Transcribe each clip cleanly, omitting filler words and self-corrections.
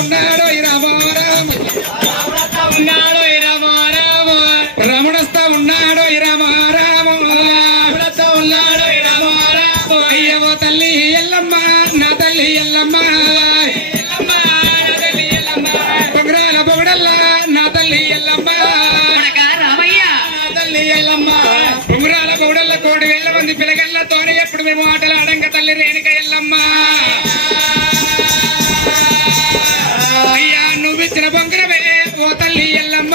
ఉన్నాడో రమణస్తా ఉన్నాడో అయ్యవో తల్లి ఎల్లమ్మ నా తల్లి ఎల్లమ్మ పొగరాల పొగడల్లా నా తల్లి ఎల్లమ్మ పొగరాల పొగడల్ల 1,000 మంది పిల్లగళ్ళతోనే ఎప్పుడు మేము ఆటలు ఆడంగా తల్లి రేణుక ఎల్లమ్మ అయ్యా నువ్విచ్చిన బొంగరమే ఓ తల్లి ఎల్లమ్మ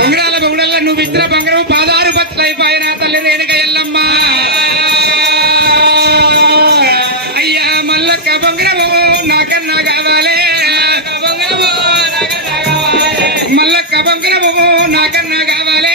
పొగరాల పొగడల్ల నువ్విచ్చిన బొంగరం 16 బతులైపోయిన తల్లి రేణుక ఎల్లమ్మ అయ్యా మల్లక్క బొంగరము నాకన్నా కావాలి మల్లక్క బొంగరము నాకన్నా కావాలి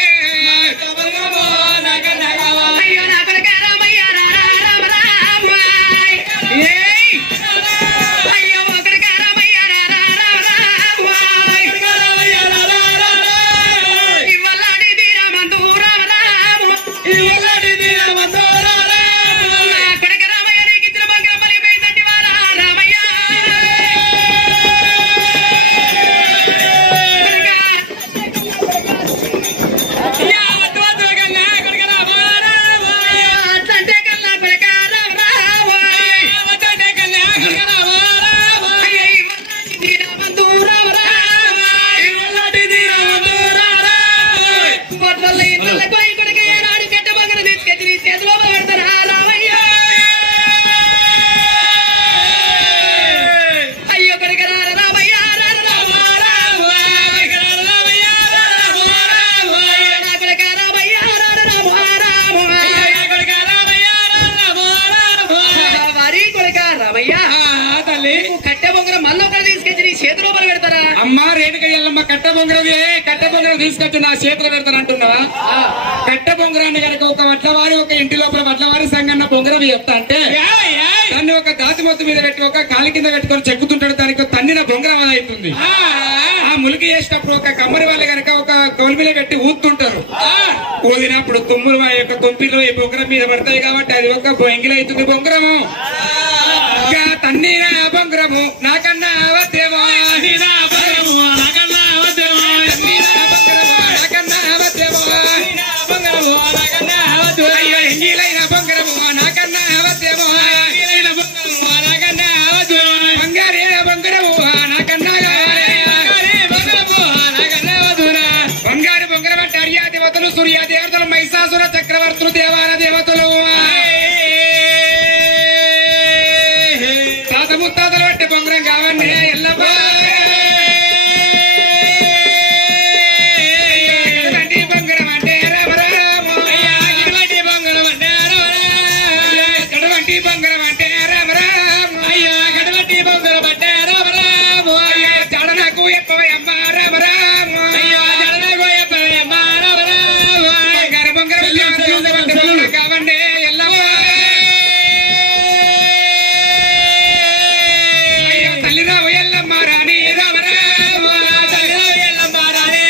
అమ్మా రేణుక ఎల్లమ్మ కట్ట బొంగరం తీసుకొచ్చి నా చేతిలో పెడతాను అంటున్నావా కట్ట బొంగరాన్ని కనుక ఒక వడ్లవారి ఒక ఇంటి లోపల వడ్లవారి సంగన్న బొంగరం చెప్తా అంటే దాన్ని ఒక దాతి మొత్తం మీద పెట్టి ఒక కాలి కింద పెట్టుకొని చెక్కుతుంటాడు దానికి తన్నిన బొంగరం అది అవుతుంది ఆ ములికి చేసినప్పుడు ఒక కమ్మరి వాళ్ళు కనుక ఒక గొలిమిలో పెట్టి ఊతుంటారు ఊదినప్పుడు తుమ్ములు ఆ యొక్క తుంపిలు ఈ బొంగరం మీద పడతాయి కాబట్టి అది ఒక బొంగిలు అవుతుంది బొంగరము తన్నీన బొంగరము నాకన్నా అవద్దేమో అయ్యో ఎంగిలైన బొంగరము నాకన్నా అవద్దేమో బంగారైన బొంగరము నాకన్నా బంగారు బొంగరం అంటే అర్యా దేవతలు సూర్య దేవతలు మహిషాసుర చక్రవర్తులు దేవాన దేవతలు తాత ముత్తాతలు పట్టే బొంగరం కావండి ఎల్లమ్మ బొంగరం అంటే రామరాము గడవంటి బొంగరం అంటే రామరాము గడవంటి బొంగరం అంటే రామరాము జడనకు ఎప్పవయమ్మ రామరాము జడనకు ఎప్పవయమ్మ రామరాము గర బొంగరం కావండి ఎల్లమ్మ తల్లిరావు ఎల్లమ్మ రాణి రామరాము తల్లిరావు ఎల్లమ్మ రాణి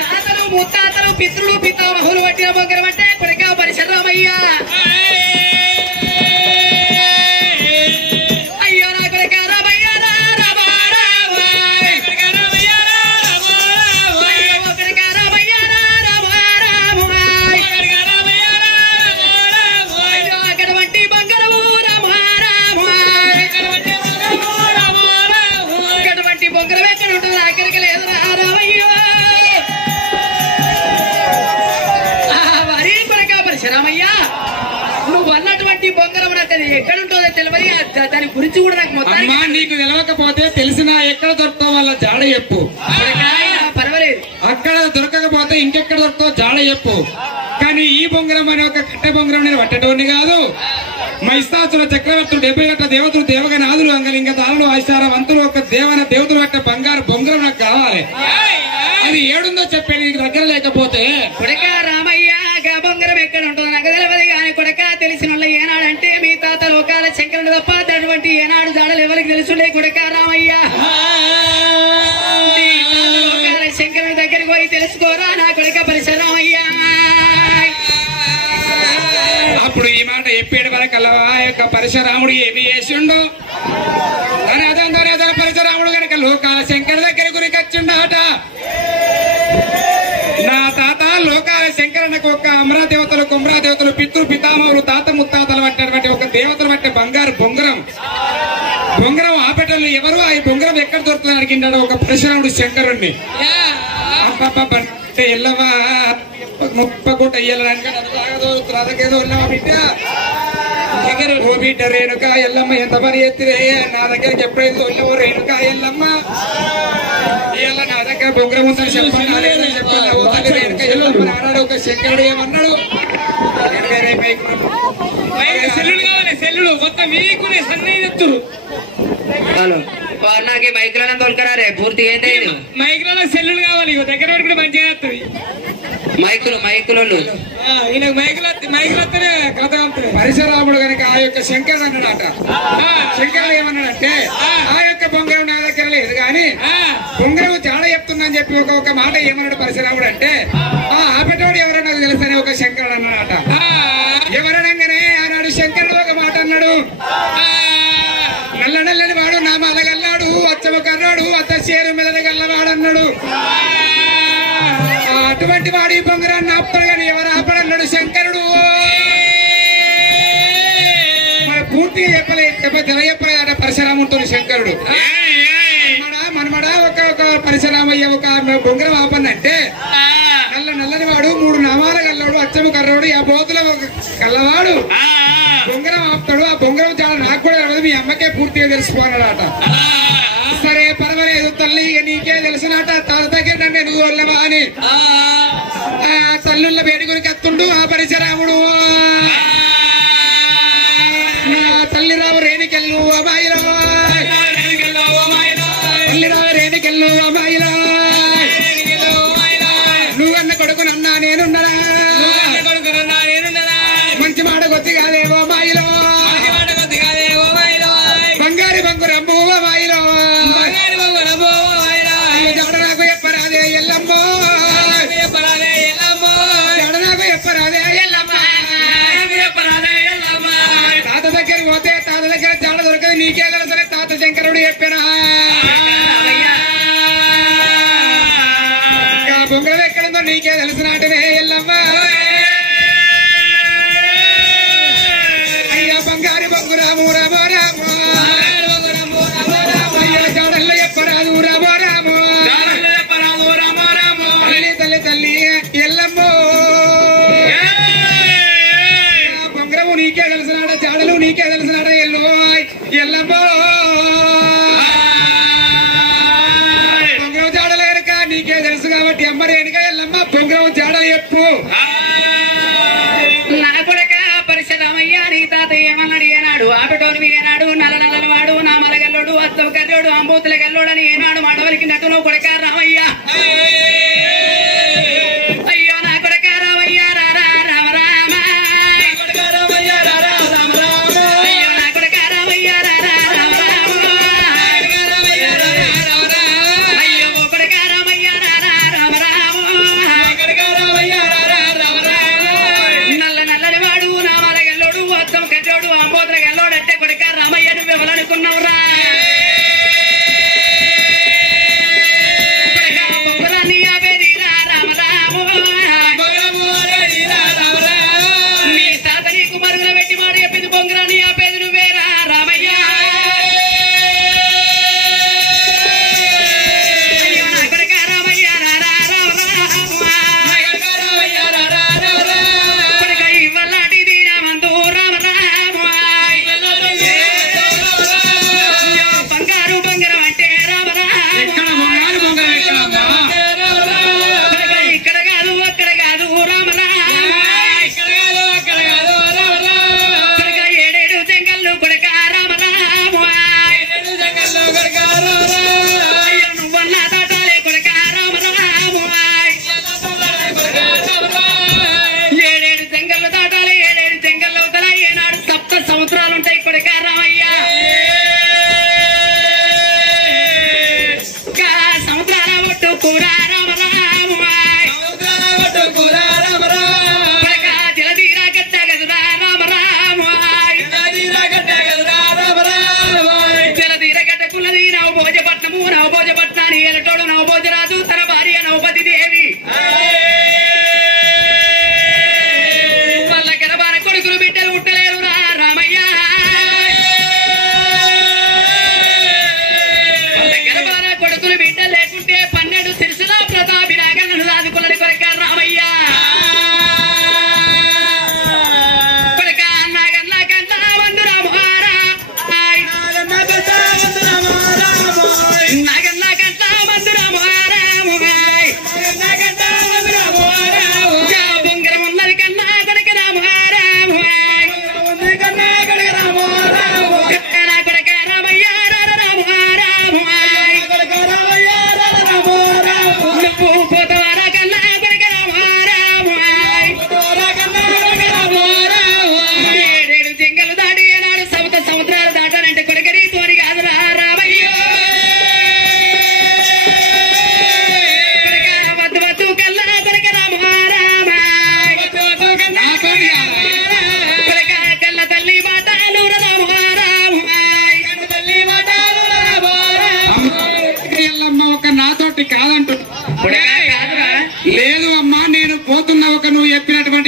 తాతలు ముత్తాతలు పితృలు పితామహులు పట్టిన బొంగరం అంటే కొడుక పరిశరమయ్యా అయ్యో నా కొడుక రామయ్యా అటువంటి బొంగరము అటువంటి బొంగరం ఎక్కడ ఉంటుంది అక్కడికి లేదు రామయ్యో వరి కొడుక పరిశరమయ్యా నువ్వు అన్నటువంటి బొంగరం ఎక్కడుంటుందో తెలియదు దాని గురించి కూడా నాకు మొత్తం నీకు తెలవకపోతే తెలిసిన ఎక్కడ దొరుకుతావు వాళ్ళ జాడ చెప్పు పర్వాలేదు అక్కడ దొరకకపోతే ఇంకెక్కడ దొరుకుతావు జాడ చెప్పు కానీ ఈ బొంగరం అనే ఒక కట్టె బొంగరం నేను పట్టేటోని కాదు మహిషాసుర చక్రవర్తులు 70 దేవతలు దేవగనాథులు అంగలింగ తాళులు ఆచారవంతులు ఒక దేవతలు పట్టే బంగారు బొంగరం నాకు కావాలి అది ఏడుందో చెప్పేది నీకు దగ్గర లేకపోతే కొడక రామయ్య గా బొంగరం ఎక్కడ ఉంటుందో నాకు తెలియదు కానీ కొడక తెలిసిన వాళ్ళు ఏనాడంటే మీ తాత లోకాల శంకరుడు తప్ప చెప్పేడు వరకల్లా ఆ యొక్క పరశురాముడు ఏమి చేసిండు ధనధన పరశురాముడు కనుక లోకాల శంకర దగ్గర గురికొచ్చిండట. నా తాత లోకాల శంకరనకు ఒక అమరాదేవతలు కుమ్రాదేవతలు పితృ పితామహులు తాత ముత్తాతలు పట్టినటువంటి ఒక దేవతలు పట్టే బంగారు బొంగరం ఆపేటోళ్ళు ఎవరు ఆ బొంగరం ఎక్కడ దొరుకుతుంది అడిగిండాడు ఒక పరశురాముడు శంకరుణ్ణి. అంటే ఎల్లవా ముప్పకోట అయ్యాలకేదో వెళ్ళవా బిడ్డ ఓ బిడ్డ రేణుక ఎల్లమ్మ ఎంత పని ఎత్తిరే నా దగ్గరికి ఎప్పుడైతే వెళ్ళవో రేణుక ఎల్లమ్మ ఇవాళ నా దగ్గర బొంగరం ఉందని చెప్పాను రేణుక ఎల్లమ్మ నాడు ఒక శంకరుడు ఏమన్నాడు సెల్లుడు కావాలి సెల్లుడు మొత్తం మీకునే సన్నెత్తురు నాకు మైకులను తోలుకరా రే పూర్తిగా అయితే మైకులలో సెల్లులు కావాలి దగ్గర కూడా మంచిగా వస్తుంది మైకులు ఈయనకు మైకులు వస్తేనే కథ వస్తుంది. పరశురాముడు కనుక ఆ యొక్క శంకరుడు అన్నాడట. శంకరుడు ఏమన్నాడంటే ఆ యొక్క బొంగరం నా దగ్గర లేదు కానీ బొంగరం చాలా చెప్తుందని చెప్పి ఒక మాట ఏమన్నాడు పరశురాముడు అంటే ఆపేటోడు ఎవరో నాకు తెలుసని ఒక శంకరుడు అన్నాడట. ఎవరనగానే ఆనాడు శంకరుడు ఒక మాట అన్నాడు నల్లని వాడు నా మలగల్లాడు అచ్చమ కర్రాడు అత్త చేరు మీద గల్లవాడు అన్నాడు. అటువంటి వాడు ఈ బొంగరాన్ని ఆపుతాడు కానీ ఎవరు ఆపడన్నాడు శంకరుడు. మన పూర్తిగా చెప్పలేదట పరశురాముడితో శంకరుడు. మనమడ ఒక పరశురామయ్య ఒక బొంగరం ఆపన్నంటే నల్లని వాడు 3 నామాల గల్లవాడు అచ్చము కర్రాడు ఆ బోతుల కల్లవాడు బొంగరం ఆపుతాడు. ఆ బొంగరం చాలా నాకు కూడా తెలియదు మీ అమ్మకే పూర్తిగా తెలుసుకోవాలట. సరే పర్వాలేదు తల్లి ఇక నీకే తెలిసినట తాత దగ్గర నేను వెళ్ళవా అని తల్లుళ్ళ వేడుకుని కత్తుండు ఆ పరశురాముడు. తల్లిరావు రేణికెళ్ళు అమ్మాయిలో తల్లిరావు రేణికెళ్ళు అమ్మాయిలో నువ్వన్న కొడుకునన్నా నేనున్నదా మంచి మాట కొద్ది కాదేవో అమ్మాయిలో బంగారు బంగురమ్ము అమ్మాయిలో జాడ నాకు చెప్పరాదే ఎల్లమ్మో జాడ నాకు చెప్పరాదే ఎల్లమ్మ తాత దగ్గరికి పోతే తాత దగ్గర జాడ దొరకదు నీకే తెలుసనే తాత శంకరుడు చెప్పానా బొంగరం ఎక్కడుందో నీకే తెలిసినట్టునే ఎల్లమ్మ అయ్యా బంగారు బొంగురాము రామో రామో అయ్యా జాడల్లో చెప్పరాదు రామో రామో తల్లి తల్లి ఎల్లమ్మో బొంగరము నీకే తెలిసినాడ జాడలు నీకే తెలిసినాడ ఎల్లో ఎల్లమ్మో బొంగరం జాడలు కనుక నీకే తెలుసు కాబట్టి అమ్మ రేణుక ఎల్లమ్మ బొంగరం జాడ చెప్పు. నా కొడక పరశురామయ్య నీ తాత ఏమన్నాడు ఏనాడు ఆటోని ఏనాడు నల్లనల్లని వాడు నా మలగల్లోడు అత్తవ కర్రోడు అంబూతుల గల్లోడు అని ఏనాడు మాడవలికి నటు నువ్వు కొడక రామయ్య అయ్యో నా కొడక రామయ్య రారా రామ రామ అయ్యో నా కొడక రామయ్య రారా రామ రామ అయ్యో కొడక రామయ్య రారా రామ రామ నల్లని వాడు నా మలగల్లోడు అత్తవ కర్రోడు అంబూతుల గల్లోడు అంటే కొడక రామయ్య నువ్వు ఎవరనుకున్నావురా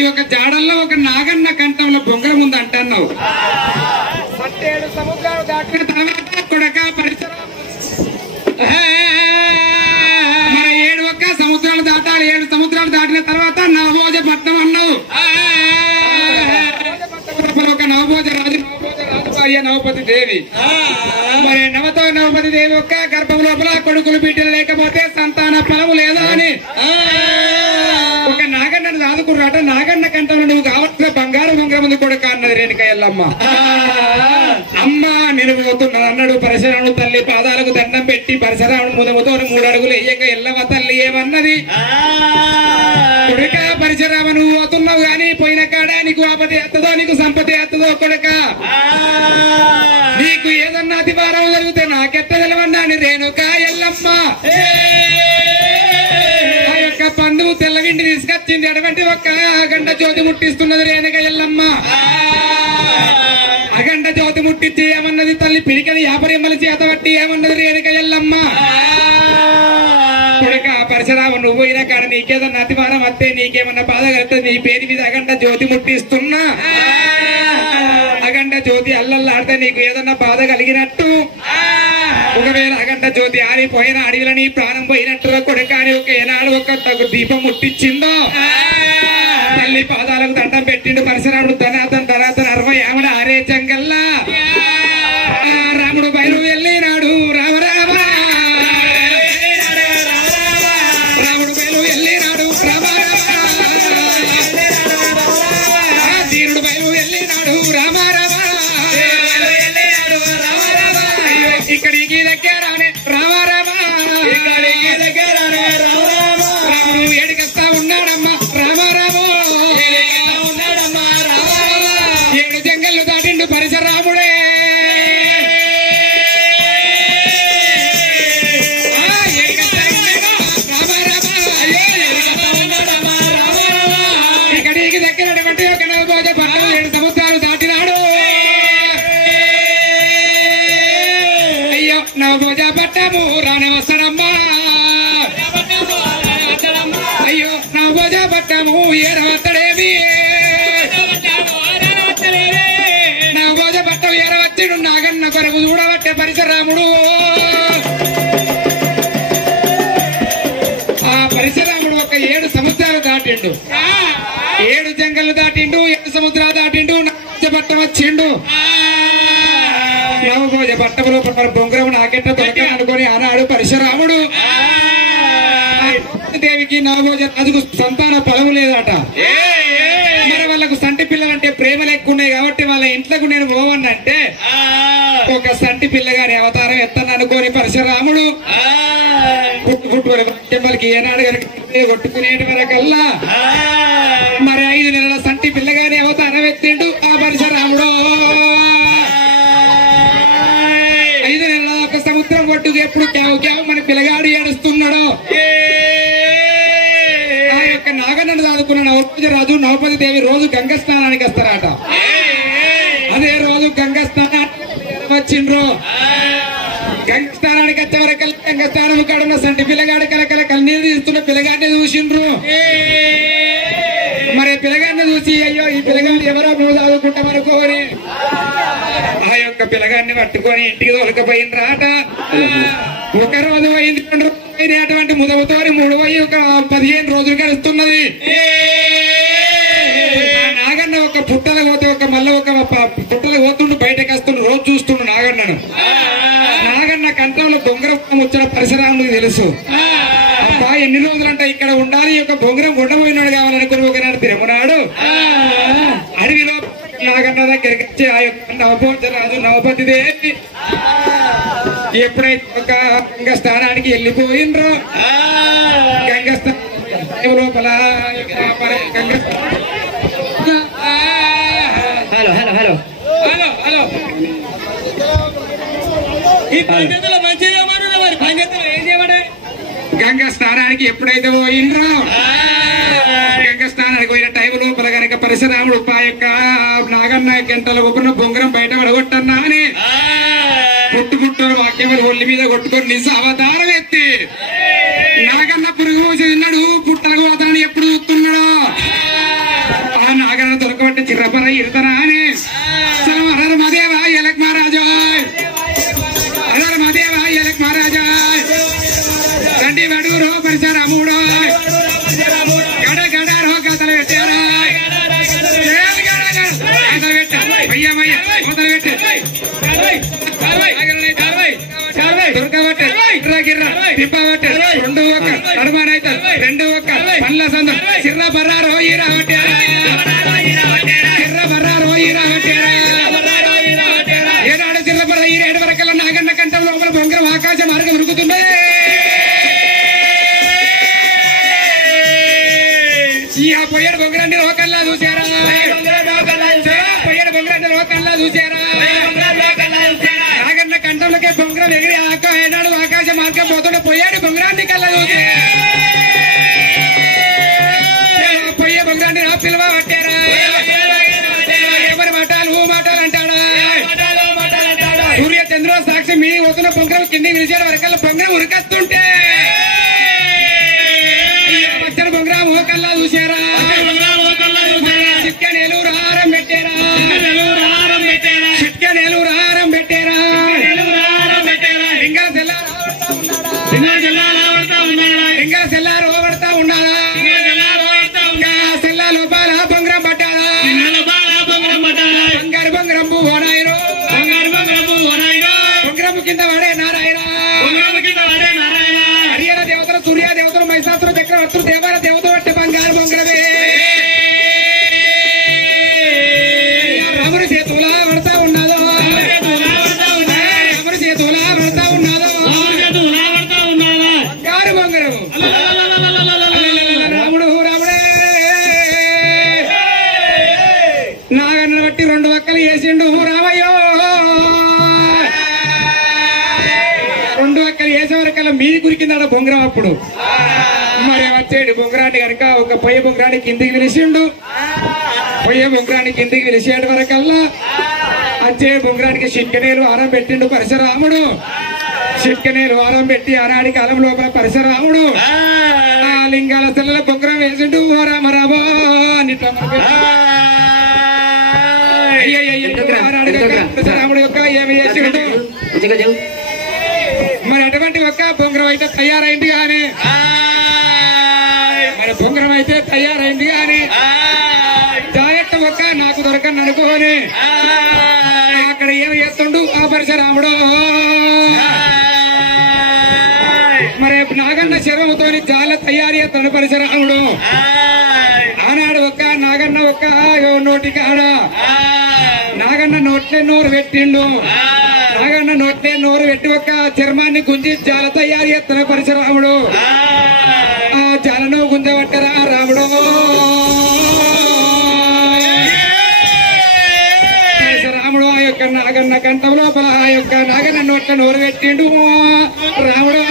అటువంటి ఒక జాడల్లో ఒక నాగన్న కంఠంలో బొంగరం ఉంది అంటున్నావు. 7 సముద్రాలు దాటిన తర్వాత కొడక పరిసరం మన 7 ఒక్క సముద్రాలు దాటాలి. 7 సముద్రాలు దాటిన తర్వాత నవభోజపట్నం అన్నావు. ఒక నవభోజ రాజు భార్య నవపతి దేవి. మరి నవపతి దేవి ఒక్క గర్భం లోపల కొడుకులు బిడ్డలు లేకపోతే సంతాన ఫలము లేదా అని ఒక నాగన్నను దాదుకున్నాట. నాగన్న కంటలో నువ్వు కావాల్సిన బంగారు బొంగరం ఉంది కొడుక అన్నది రేణుక ఎల్లమ్మ. అమ్మ నేను పోతున్నాను అన్నాడు. పరశురాముడు తల్లి పాదాలకు దండం పెట్టి పరశురాముడు ముదముతో 3 అడుగులు ఎయ్యక ఎల్లమ్మ తల్లి ఏమన్నది, కొడుక పరశురామ నువ్వు పోతున్నావు గాని పోయిన కాడ నీకు ఆపతి ఎత్తదో నీకు సంపతి ఎత్తదో కొడుక, నీకు ఏదన్నా అతివారం జరిగితే నాకెట్ట తెలవన్నా అని రేణుక ఎల్లమ్మ ఆ యొక్క పందువు తెల్లవిండి తీసుకొచ్చింది. అటువంటి ఒక్క అగండ జ్యోతి ముట్టిస్తున్నది రేణుక ఎల్లమ్మ. అగండ జ్యోతి ముట్టించి ఏమన్నది తల్లి పిరికని యాపరిమ్మల చేత పట్టి ఏమన్నది రేణుక ఎల్లమ్మ, కొడుక పరశురామ నువ్వు పోయినా కాడ నీకేదన్నా అతివారం వస్తే నీకేమన్నా బాధ కలుగుతుంది, నీ పేరు మీద అగండ జ్యోతి ముట్టిస్తున్నా. అగండ జ్యోతి అల్లల్లాడితే నీకు ఏదన్నా బాధ కలిగినట్టు, ఒకవేళ అగండ జ్యోతి ఆరిపోయిన అడవిలో నీ ప్రాణం పోయినట్టుగా కొడుక అని ఒక ఏనాడు ఒక దీపం ముట్టించిందో తల్లి పాదాలకు దండం పెట్టిండు పరశురాముడు. ధనాథన్ 60 ఆవిడ ఆరే జంగల్లా రాముడు బయలు వెళ్ళినాడు. రామ రామ రాముడు బయలు వెళ్ళినాడు. రామ దీనుడు బయలు వెళ్ళినాడు. రామ రామ ఇక్కడికి దగ్గరానే రామ రామ ఇక్కడికి దగ్గరానే రామ రామ రాముడు ఏడికస్తా ఉన్నాడమ్మా. రామ రామ ఉన్నాడమ్మా. రామ 7 జంగళ్ళు దాటిండు పరశురాముడే. ఇక్కడికి దగ్గరటువంటి ఒక నవభోజ పట్టణం 7 సముద్రాలు దాటినాడు. అయ్యో నవభోజ పట్టము రానవసరమ్మా. అయ్యో నవభోజ పట్టము ఏరవత్తడేమి. నవభోజ పట్టం ఏరవచ్చిడు నాగన్న కొరకు చూడబట్టే పరశురాముడు. ఆ పరశురాముడు ఒక 7 సముద్రాలు దాటిండు. 7 జంగలు దాటిండు. 7 సముద్రాలు దాటిండు. నవభోజ పట్టం వచ్చిండు. నవభోజ పట్టంలో బొంగరం నాకెట్ట దొరక అనుకుని ఆనాడు పరశురాముడు దేవికి నవభోజ రాజుకు సంతాన ఫలము లేదట. మరి వాళ్ళకు సంటి పిల్లలంటే ప్రేమలు ఎక్కువ ఉన్నాయి కాబట్టి వాళ్ళ ఇంట్లోకి నేను పోవన్నంటే ఒక సంటి పిల్లగాని అవతారం ఎత్తను అనుకోని పరశురాముడు వాళ్ళకి ఏనాడు కొట్టుకునేటి వరకల్లా మరి 5 నెలల సంటి పిల్లగాని అవతారం ఎత్తిండు ఆ పరశురాముడు. 5 నెలల ఒక సముద్రం కొట్టుకు ఎప్పుడు క్యావు క్యావు మన పిల్లగాడు ఏడుస్తున్నాడు. ఆ యొక్క నాగన్నను దాదుకున్న నవభోజ రాజు నవపతి దేవి రోజు గంగ స్నానానికి వస్తారట. అదే రోజు గంగ స్నానానికి వచ్చిండ్రు. గంగ స్నానానికి వచ్చే వరకు గంగ స్నానం కాడున్న సంటి పిల్లగాడు కలకల కన్నీరు తీస్తున్న పిల్లగాడిని చూసిండ్రు. మరి పిల్లగాడిని చూసి అయ్యో ఈ పిల్లగాడిని ఎవరో నువ్వు చదువుకుంటామనుకోని ఆ యొక్క పిల్లగాడిని పట్టుకొని ఇంటికి తోలుకపోయినరాట. ఒక రోజు అయింది, 2 రోజులు అయినాయి. అటువంటి ముదవుతో 3 పోయి ఒక 15 రోజులు గడుస్తున్నది. నాగన్న ఒక పుట్టల పోతే ఒక మళ్ళీ ఒక పుట్టలు పోతుండు బయటకు వస్తుండు. రోజు చూస్తుండు నాగన్నను. నాగన్న కంఠంలో బొంగరం వచ్చిన పరశురాముడికి తెలుసు. అబ్బా ఎన్ని రోజులంటే ఇక్కడ ఉండాలి, ఈ యొక్క బొంగరం ఉండబోయినాడు కావాలనుకుని ఒకనాడు తిరుమనాడు అడవిలో నాగన్న దగ్గరికి వచ్చి ఆ యొక్క నవభోజ రాజు నవపతి దేవి ఎప్పుడైతే ఒక గంగ స్థానానికి వెళ్ళిపోయిండ్రో గంగ స్థానం లోపల Ganga hello hello hello hello hello ఈ పండితులు మంచిగా మరి పండితులు ఏం చేయబడే గంగ స్నానానికి ఎప్పుడైతే పోయిండ్రో గంగ స్నానానికి పోయిన టైం లోపల కనుక పరశురాముడు ఆ యొక్క నాగన్న గంటల ఊపిన బొంగరం బయట పడగొట్టన్నా అని పుట్టు వాక్యములు ఒళ్ళి మీద కొట్టుకొని నిజ అవతారం ఎత్తి నాగన్న పురుగు పోసి తిన్నాడు పుట్టలకు పోతానని ఎప్పుడు చూస్తున్నాడు. చిల్లపర ఇరుతనానే హర మదేవ ఎలక్ మహారాజా హర మదేవ ఎలక్ మహారాజా రండి వడూరో పరిసరాముడో గడ గడ రో కథలు పెట్టారా దుర్గవట్టే గిర్ర తిప్పవట్టే రెండు ఒక్క నడుమానైతే రెండు ఒక్క పళ్ళ సంద చిర్ర బర్రా రోయిరా వట్టేరా చిర్ర బర్రా రోయిరా వట్టేరా ఏనాడు చిర్ర బర్ర ఈ రేడు వరకల్లా నాగన్న కంఠం లోపల బొంగరం ఆకాశ మార్గం ఉరుకుతుంది పోయాడు బొంగరండి రోకల్లా చూసారా పోయాడు బొంగరండి రోకల్లా చూసారా నాగన్న కంఠంలోకే బొంగరం ఎగిరి ఏనాడు ఆకాశ మార్గం పోతుండే పోయాడు బొంగరాన్ని కల్లా చూసి పోయే బొంగరాన్ని నా పిలువ పట్టారా ఎవరి మాటలు మాటలు అంటాడా సూర్య చంద్ర సాక్షి మీ వస్తున్న బొంగరం కింది నిలిచేడు వరకల్లా బొంగరం ఉరికొస్తుంటే పచ్చని బొంగరం ఓకల్లా చూసారా చిట్కనేలూరు హారం పెట్టారా చిట్కనేలూరు హారం పెట్టారా ఇంకా సెల్లారు ఓబడతా ఉన్నారా సెల్లా లోపాల బొంగరం పట్టారా బంగారు బొంగరం ఓనాయరు బొంగరం కింద వాడే నారాయణ హరియన దేవతలు సూర్య దేవతలు మహిషాసుర చక్రవర్తులు దేవాల దేవత పట్టే బంగారు బొంగరమే రాముడి చేతులా పడతా ఉన్నదో రాముడి చేతులా పడతా ఉన్నదో బంగారు బొంగరం రాముడు రాముడే నాగన్న బట్టి రెండు వక్కలు వేసిండు రామయ్యో రెండు వక్కలు వేసే వరకల్లా మీది గురికిందాడు బొంగరం అప్పుడు మరి వచ్చేడు బొంగరాన్ని కనుక ఒక పొయ్య బొంగరాన్ని కిందికి పిలిచిండు పొయ్య బొంగరాన్ని కిందికి పిలిచేడు వరకల్లా వచ్చే బొంగరానికి చిట్కనేలు ఆరం పెట్టిండు పరశురాముడు చిట్కనేలు ఆరం పెట్టి ఆనాడి కాలం లోపల పరశురాముడు ఆ లింగాల సెల్ల బొంగరం వేసిండు ఓ రామరాబో పరశురాముడు యొక్క ఏమి చేసిండు మరి అటువంటి ఒక్క బొంగరం అయితే తయారైంది గాని మరి బొంగరం అయితే తయారైంది గాని జాగ్రత్త ఒక్క నాకు దొరకని అనుకోని అక్కడ ఏమి చేస్తుండు ఆ పరశురాముడు మరి నాగన్న శరముతో జాల తయారీ చేస్తాడు పరశురాముడు ఆనాడు ఒక్క నాగన్న ఒక్క నోటి కాడ నాగన్న నోట్లే నోరు పెట్టిండు నాగన్న నోట్లే నోరు పెట్టి ఒక్క చర్మాన్ని గుంజి జాల తయారీ చేస్తున్న పరశురాముడు ఆ జాలను గుంజబట్టరా రాముడు పరశురాముడు ఆ యొక్క నాగన్న కంఠం లోపల ఆ యొక్క నాగన్న నోట్ల నోరు పెట్టిండు రాముడు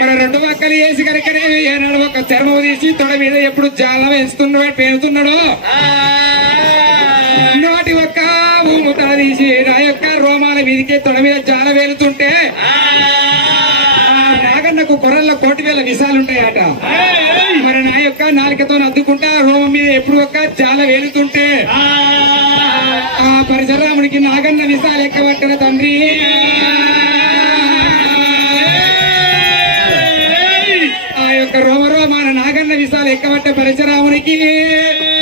మన రెండు వక్కలు వేసి కనుకనే ఏనాడు ఒక చర్మం తీసి తొడ మీద ఎప్పుడు జాల వేస్తున్నాడు పేరుతున్నాడో నోటి ఒక్క ఊముత తీసి నా యొక్క రోమాల మీదికి తొడ మీద జాల వేలుతుంటే నాగన్నకు కొరల్లో కోటి వేల విషాలుంటాయట మరి నా యొక్క నాలుకతో అద్దుకుంటా రోమం మీద ఎప్పుడు ఒక్క జాల వేలుతుంటే ఆ పరశురాముడికి నాగన్న విషాలు ఎక్కబట్టిన తండ్రి ఆ యొక్క రోమరోమాన నాగన్న విషాలు ఎక్కబట్టే పరశురామునికి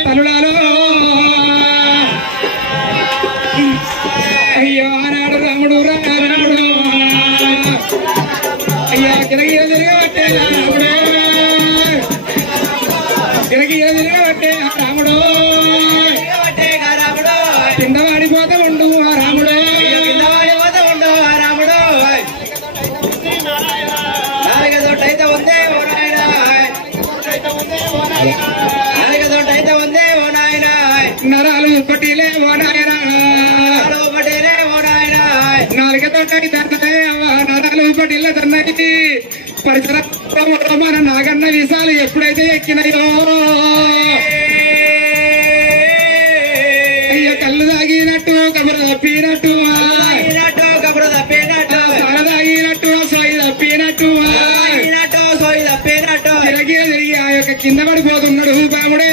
తలుడాలో అయ్యో ఆనాడు రాముడు రాముడు అయ్యా గిరగిర తిరగబట్టే రాముడు గిరగిర తిరగబట్టే రాముడు కింద వాడిపోతా ఉండు ఆ రాముడు నాలుగదొట్టయితే ఉందే ఓ నాయన నాలుగదొట్టయితే ఉందే ఓ నాయన నరాలు పట్టిలే ఓ నాయన పటేలే ఓ నాయన నాలుగదొట్టయి తన్నదే నరాలు పట్టిల తన్నది పరిసర మన నాగన్న విషాలు ఎప్పుడైతే ఎక్కినాయో అయ్య కళ్ళు తాగినట్టు కబురు తప్పినట్టు కబురు తప్పినట్టు తాగినట్టు సోయి తప్పినట్టు సోయి తప్పినట్టు తిరిగి ఆ యొక్క కింద పడిపోతున్నాడు బాబుడే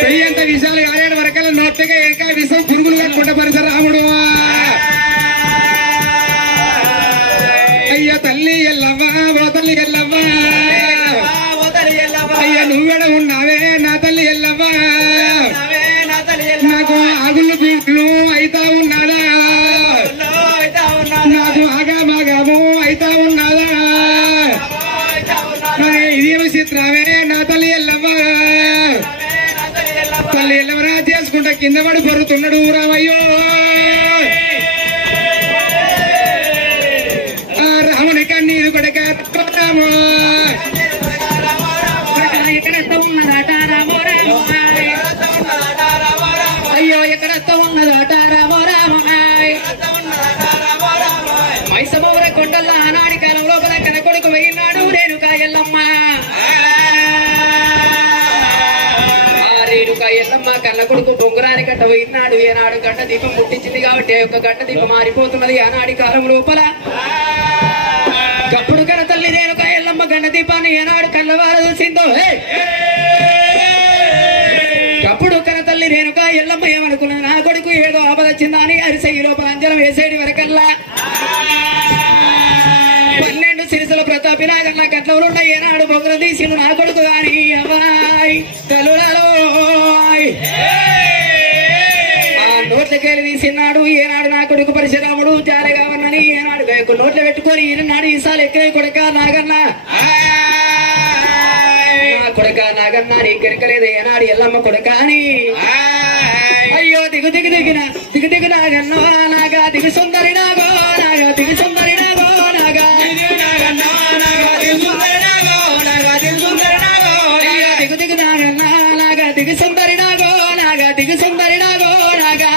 పెయ్యంత విషయాలు కాలేడు వరకల్లా నోట్లుగా ఇంకా విషం పురుగులుగా కుండపరిచ రాముడు అయ్య తల్లి ఎల్లవ్వా ఓ తల్లి ఎల్లవ్వా అయ్య నువ్వెడ ఉన్నావే నా తల్లి ఎల్లవ్వా నాకు ఆగుళ్ళు బీట్లు అయితా ఉన్నాదా నాకు ఆగామాగాము అయితా ఉన్నాదా ఇదేమి చిత్రమే నా తల్లి ఎల్లవ్వా తల్లి ఎల్లవరా చేసుకుంటా కింద పడి పొరుతున్నాడు రామయ్యో రాముని కన్నీరు కొడక రాము అయ్యో ఎక్కడతో ఉన్నదట రామో రామ మైసమూర కొండల ఆనాడి కాలం లోపల కన కొడుకు వెయ్యినాడు రేణుకా ఎల్లమ్మ రేణుకా ఎల్లమ్మ కన్న కొడుకు బొంగురాని గడ్డ పోయినాడు ఏనాడు గడ్డ దీపం ముట్టించింది కాబట్టి ఆ యొక్క గడ్డ దీపం మారిపోతున్నది ఆనాడి కాలం లోపల గప్పుడు కన తల్లి రేణుకా ఎల్లమ్మ గండ దీపాన్ని ఏనాడు కళ్ళవార చూసిందో గప్పుడు కన తల్లి రేణుకా ఎల్లమ్మ ఏమనుకున్నా నా కొడుకు ఏదో ఆపదొచ్చిందా అని అరిసెయ్యి లోపల అంజనం వేసేటి వరకల్లా 12 సిరిసల ప్రతాపి నాగన్న గట్లవులున్న ఏనాడు బొగ్గర తీసిండు నా కొడుకు గాని అవ్వాయ్ తలులలో ఆ నోట్లకెళ్ళి తీసినాడు ఏనాడు నా కొడుకు పరశురాముడు జారగావన్నని ఏనాడు నోట్ల పెట్టుకొని ఈనాడు ఈసారి ఎక్కే కొడుక నాగన్న కొడుక నాగన్న నీ కెరకలేదు ఏనాడు ఎల్లమ్మ కొడుక అని అయ్యో దిగు దిగు దిగిన దిగు దిగు నాగన్నో నాగా దిగు సుందరి నాగో నాగా దిగు సుందరి నాగో నాగా దిగు దిగు నాగన్న నాగా దిగు సుందరి నాగో నాగా దిగు సుందరి నాగో నాగా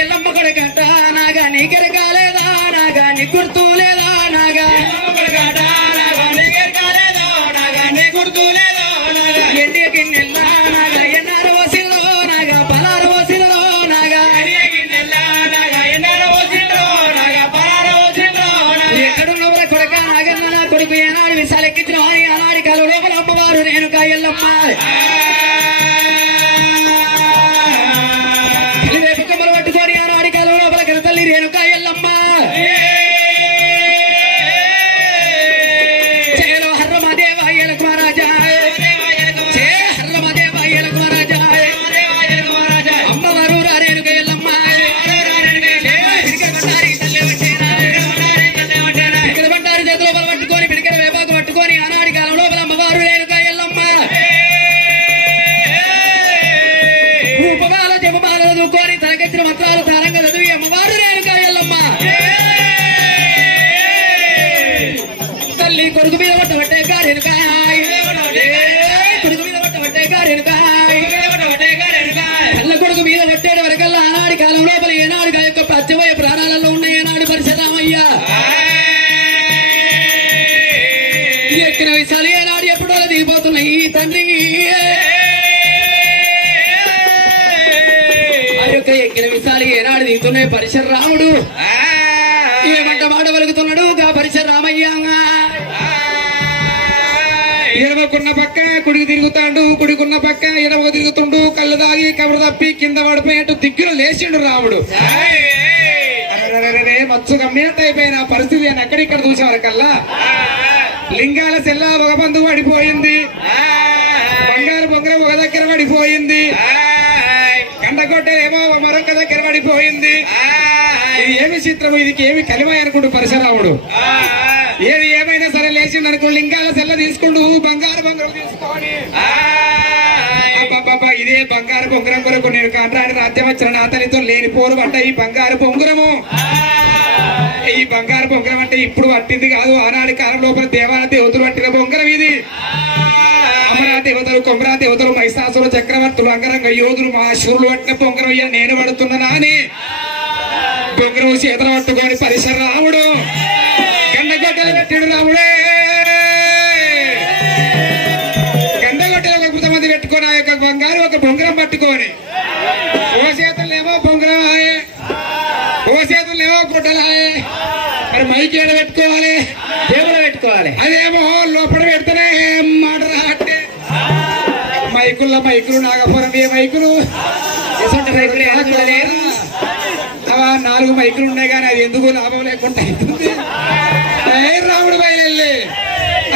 ఎల్లమ్మ కొడుకంట నాగా నీ కెరకాలేదా నాగా నీ గుర్తు లేదా నాగా ఎండికి నిల్లా నాగా ఎన్నారో వసిలో నాగా పలారు వసిలో నాగా ఎక్కడున్న కొడుక నాగన్న నా కొడుకు ఏనాడు విశాలెక్కించిన ఆనాడి కాలు లోపల అమ్మవారు రేణుకా ఎల్లమ్మ రేపు కమ్మలు పట్టుకొని ఆనాడి కాలు లోపల కన తల్లి రేణుకా ఎల్లమ్మ చేలో హర్రమదేవ ఎలకు మహారాజా అమ్మవారు రేణుకా ఎల్లమ్మ పిడికల బండారు చేతుల పట్టుకొని పిడికల వేపాకు పట్టుకొని ఆనాడి కాలం లోపల అమ్మవారు రేణుకా ఎల్లమ్మ రూపమాల జపమాల దూకొని తలకెచ్చిన మంత్రాలు తారంగా చదివి అమ్మవారు రేణుకా ఎల్లమ్మ తల్లి కొడుకు మీద పట్టబట్టే రేణుకాయ్ కొడుకు మీద పట్టబట్టే రేణుకాయ్ కళ్ళ కొడుకు మీద పట్టేడు వరకల్లా ఆనాడి కాలం లోపల ఏనాడు యొక్క ప్రత్యమయ ప్రాణాలలో ఉన్న ఏనాడు పరశురామయ్య ఎక్కిన విషయాలు ఏనాడు ఎప్పుడో దిగిపోతున్నాయి తండ్రి ఆ యొక్క ఎక్కిన విషయాలు ఏనాడు దిగుతున్నాయి పరశురాముడు ఏమంట మాట వలుగుతున్నాడు గా పరశురామయ్య ఎడమకున్న పక్క కుడికి తిరుగుతాడు కుడికున్న పక్క ఎడమకు తిరుగుతుండు కళ్ళు దాగి కబరు తప్పి కింద పడిపోయేట్టు దిగ్గులు లేచిండు రాముడు మచ్చు గమ్మినట్టు అయిపోయిన పరిస్థితి నేను ఎక్కడిక్కడ చూసే వరకల్లా లింగాల సెల్ల ఒక బంధువు పడిపోయింది బంగారు బొంగర ఒక దగ్గర పడిపోయింది కండగొట్టేమో మరొక దగ్గర పడిపోయింది ఇది ఏమి చిత్రము ఇదికి ఏమి కలిమ అనుకుంటూ పరశురాముడు ఏది ఏమైనా సరే లేచిండు అనుకో లింగాల సెల్ల తీసుకుంటూ బంగారు బొంగరం తీసుకొని ఇదే బంగారు బొంగరం కొరకు నేను కాంట్రాడి రాజ్యం వచ్చిన నా తల్లితో లేని పోరు పట్ట ఈ బంగారు బొంగరము ఈ బంగారు బొంగరం అంటే ఇప్పుడు పట్టింది కాదు ఆనాడి కాలం లోపల దేవాల దేవతలు పట్టిన బొంగరం ఇది అమరా దేవతలు కొమరా దేవతలు మహిషాసుర చక్రవర్తులు అంగరంగ యోధులు మహాశూరులు పట్టిన బొంగరం అయ్యా నేను పడుతున్నా అని బొంగరం చేతులు పట్టుకొని పరశురాముడు గండగొట్టలు పెట్టాడు రాముడే గండగొట్టలు ఒక మంది పెట్టుకొని ఆ యొక్క బంగారు ఒక బొంగరం పట్టుకొని ఓ చేతులేమో బొంగరం ఆయే ఓ చేతులేమో గుడ్డలాయే మరి మైక్ ఏడ పెట్టుకోవాలి, దేవుడు పెట్టుకోవాలి. అదేమో లోపల పెడితేనే మాట రాట్టే. మైకులు నాగపురం ఏ మైకులు అవా 4 మైకులు ఉన్నాయి కానీ అది ఎందుకు లాభం లేకుండా అవుతుంది. రాముడు బయలుల్లి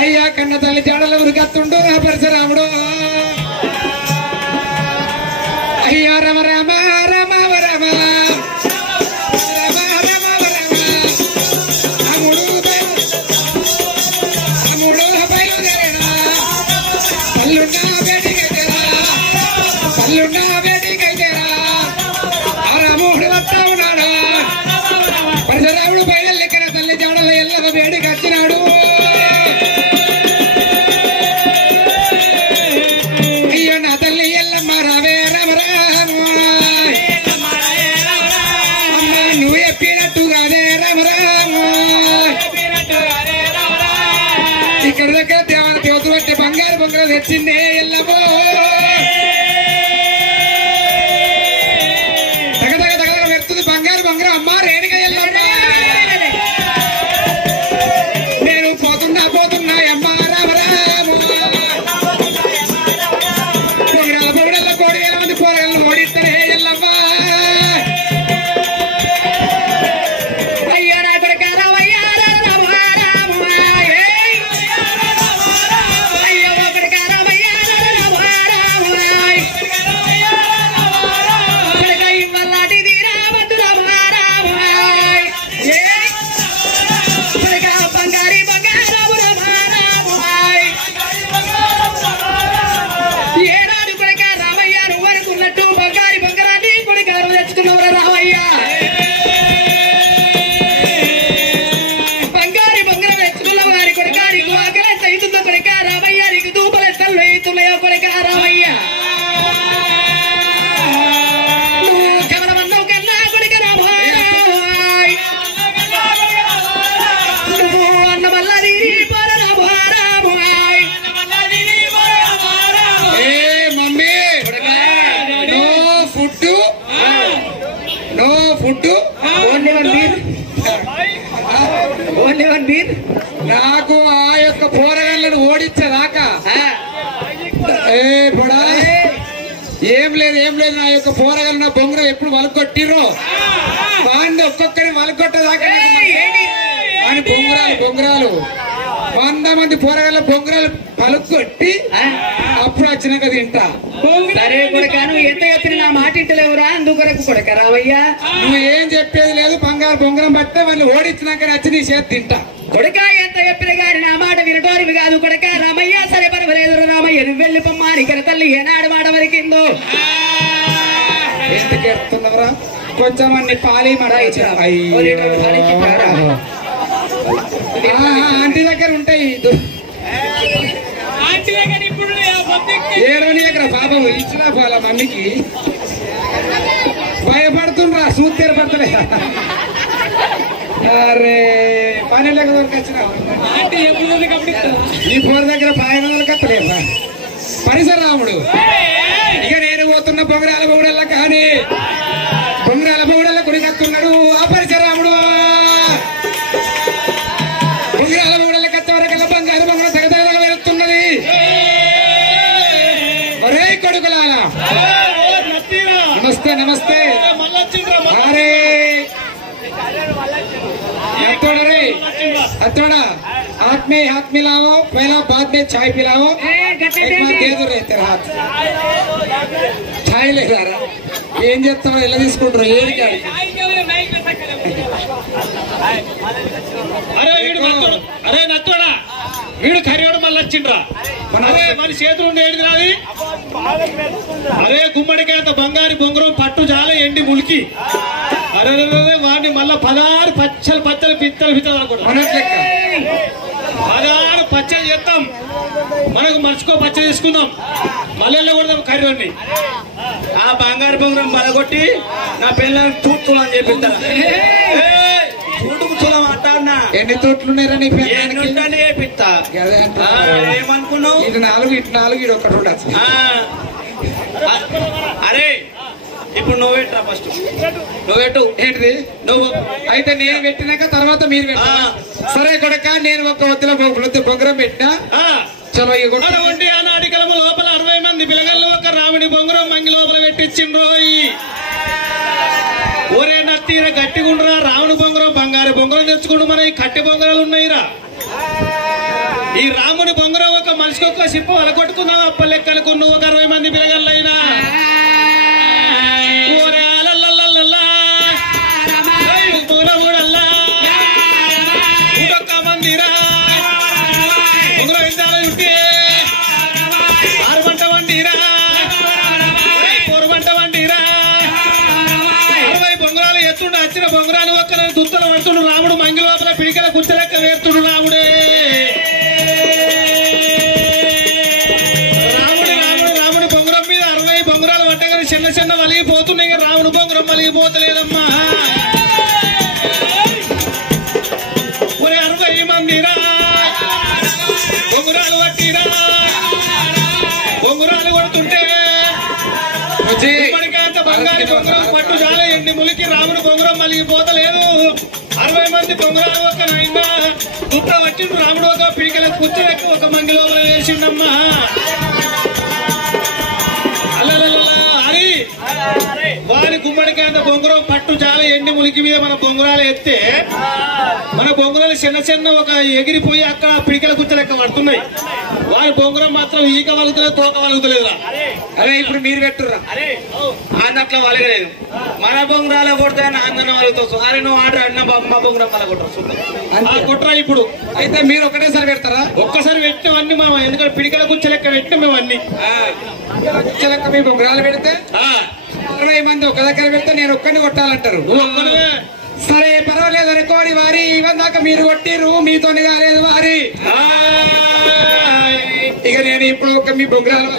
అయ్యా కన్న తల్లి జాడల ఉరికత్తుండు ఆ పరశురాముడు. అయ్యా రమ రామ రామ రామ పరశురాముడు బయలుల్లి కన్న తల్లి జాడల ఎల్లవ వేడికి వచ్చినాడు. అయ్యో నా తల్లి ఎల్లమ్మ రావే రామ రామ నువ్వు చెప్పినట్టుగానే రామ రామ. ఇక్కడ దగ్గర దేవత బట్టి బంగారు బొంగరం తెచ్చిందే ఎల్లమ్మో. దగ్గర పెడుతుంది బంగారు బొంగరం. అమ్మ రేణుక ఎల్లమ్మ నేను పోతున్నా అమ్మ రామ రామ. పొగరాల పొగడల్ల 1,000 మంది పోరగాళ్ళను ఓడిస్తారే ఎల్లమ్మ. అయ్యా నా కొడుక రామయ్య రామ రామ అయ్యో కొడుక రామయ్య రామ రామ కొడుక ఇవ్వలాంటి తీరావద్దు రామ రామ కొడుక బంగారి బంగారము రామ రామ ఏనాడు కొడుక రామయ్య నువ్వు అనుకున్నట్టు బంగారి బంగారాన్ని కొడుక తెచ్చుకున్నవరా రామయ్య. బంగారి బొంగరం తెచ్చుకున్న వారి కొడుక నీకు ఆకలి ఎంత అవుతుందో కొడుక రామయ్య, నీకు దూపలు ఎంత అవుతున్నాయో కొడుక రామయ్య. నువ్వు కమలమన్నావు కన్నా కొడుక రామాయ్, నువ్వు అన్న వల్ల పోర రామాయ్. ఏ mummy no food only one beer. నాకు ఆ యొక్క పోరగాళ్ళను ఓడించదాకా బుడా ఏం లేదు నా యొక్క పోరగాళ్ళు నా బొంగరం ఎప్పుడు వలకొట్టిరో వాడిని ఒక్కొక్కరి వలకొట్టదాకా అని బొంగరాలు 100 మంది పోరగాళ్ళ బొంగరాలు పలుకొట్టి అప్పుడు వచ్చినాక తింటా. సరే కొడుక నువ్వు ఎంత చెప్పిన నా మాట ఇంటలేవురా అందుకొరకు కొడుక రామయ్య. నువ్వు ఏం చెప్పేది లేదు, బంగారు బొంగరం పట్టే వాళ్ళు ఓడించినాక నచ్చి నీ చేతి తింటా. కొడుక ఎంత చెప్పిన గారి నా మాట వినటోనివి కాదు కొడుక రామయ్య. సరే పర్వాలేదు రామయ్య నువ్వు వెళ్ళి పొమ్మా నీకన తల్లి ఏనాడు మాట వరకిందో. ఎందుకు ఎడుతున్నావురా? కొంచెం అన్ని పాలి ఆంటీ దగ్గర ఉంటాయి. ఏడని ఎక్కడ పాపం ఇచ్చినా వాళ్ళ మమ్మీకి భయపడుతుండ్రా సూత్తేరు పడతలే. అరే పని లేక దొరికొచ్చిన ఈ పోరు దగ్గర పాయన దొరకత్తలేదా పరశురాముడు. ఇక నేను పోతున్న బొంగరాల కానీ బొంగరాల కొడికత్తున్నాడు ఆ పరశురాముడు. బొంగరాల బొగడల కత్త వరకల్లా బంగారు బొంగరం తగదగ వెళ్తున్నది. ఒరే కొడుకులాలా నమస్తే అరే हथौड़ा हाथ में हाथ मिलाओ, पहला बाद में चाय पिलाओ, एक बार दे दो रहते हाथ चाय ले रहा ఏం చేస్తావు ఎలా తీసుకుంటారు ఏడికి అరే నత్తోడా వీడు కరివాడు మళ్ళీ వచ్చిండ్రా. అరే మన చేతులు ఉండేది రాది. అరే గుమ్మడికాయ అంత బంగారు బొంగరం పట్టు చాలా ఎండి ములికి అరే వాడిని మళ్ళా 16 పచ్చలు పిత్తలు అనుకుంటా 16 పచ్చలు చేస్తాం. మనకు మర్చుకో పచ్చ తీసుకుందాం మళ్ళీ కొడదాం కర్రీని. ఆ బంగారు బొంగరం బలగొట్టి నా పిల్లల్ని తూర్తులు అని చెప్పిందా మాట్లాడినా ఎన్ని తోట్లున్నారా నీ పిత్తా ఏమనుకున్నావు? ఇది 4 ఇటు 4 ఇది ఒకటి ఉండదు. అరే ఇప్పుడు నువ్వు పెట్టరా ఫస్ట్ నువ్వు పెట్టు ఏంటిది నువ్వు అయితే నేను పెట్టినాక తర్వాత మీరు పెట్టా సరే కొడక నేను ఒక వద్దుల బొంగరం పెట్టినా చలో వంటి ఆనాడి కలము లోపల 60 మంది పిల్లగళ్ళు ఒక రాముడి బొంగరం మంగి లోపల పెట్టించిండ్రో ఒరే నత్తీర గట్టిగుండ్రా రాముడి బొంగరం బంగారు బొంగరం తెచ్చుకుంటూ మన ఈ కట్టె బొంగరాలు ఉన్నాయిరా ఈ రాముడి బొంగరం ఒక మనిషికి ఒక సిప్ప అలకొట్టుకుందాం అప్ప లెక్కలకు నువ్వు ఒక 60 మంది పిల్లగళ్ళైనా ఇంకొక మందిరా బొంగరం ఎంత ఆరుమంట వండిరా 4 వండిరా 60 బొంగరాలు ఎత్తుండు వచ్చిన బొంగరాలు ఒక్క దుత్తలు పడుతుండు రాముడు మంగి లోపల పిడికల కుచ్చలెక్క వేరుతుండు రాముడే రాముడి బొంగరం మీద 60 బొంగరాలు పట్టగానే చిన్న చిన్న వలిగిపోతున్నాయి రాముడు బొంగరం వలిగిపోతలేదమ్మా 60 మందిరా బొంగరాలు పట్టిరా బొంగురాలు కొడుతుంటే ఇప్పటికంత బంగారు బొంగురం పట్టు చాలా ఎన్ని ములికి రాముడు బొంగురం మలిగిపోతలేదు 60 మంది బొంగురాలు ఒక నైనా దుప్ప వచ్చిండు రాముడు ఒక పీకల కూర్చోలెక్క ఒక మంగి లోపల వేసిండమ్మా అది వారి గుమ్మడికాంత బొంగురం పట్టు చాలా ఎండి ములికి మీద మన బొంగురాలు ఎత్తే మన బొంగురాలు చిన్న చిన్న ఒక ఎగిరిపోయి అక్కడ పిడికల కుచ్చలెక్క పడుతున్నాయి వారి బొంగురం మాత్రం ఈక వలుగుతలేదు తోక వలుగుతలేదురా అరే ఇప్పుడు మీరు పెట్టుర్రా అట్లా వలగలేదు మన బొంగురాలే కొడతాయని అందన వలుగుతావు అరే నువ్వు ఆర్డర్ అన్న మా బొంగురం పల కొట్టరా ఇప్పుడు అయితే మీరు ఒకటేసారి పెడతారా ఒక్కసారి పెట్టినవన్నీ మా ఎందుకంటే పిడికల కుచ్చలెక్క పెట్టిన మేము అన్ని కుచ్చలెక్క మీ బొంగరాలు పెడితే 60 మంది ఒక దగ్గర పెడితే నేను ఒక్కడిని కొట్టాలంటారు సరే పర్వాలేదు అనుకోని వారి ఇవన్ దాకా మీరు కొట్టిరు మీతోనే కాలేదు వారి ఇక నేను ఇప్పుడు ఒక మీ బొంగరాలు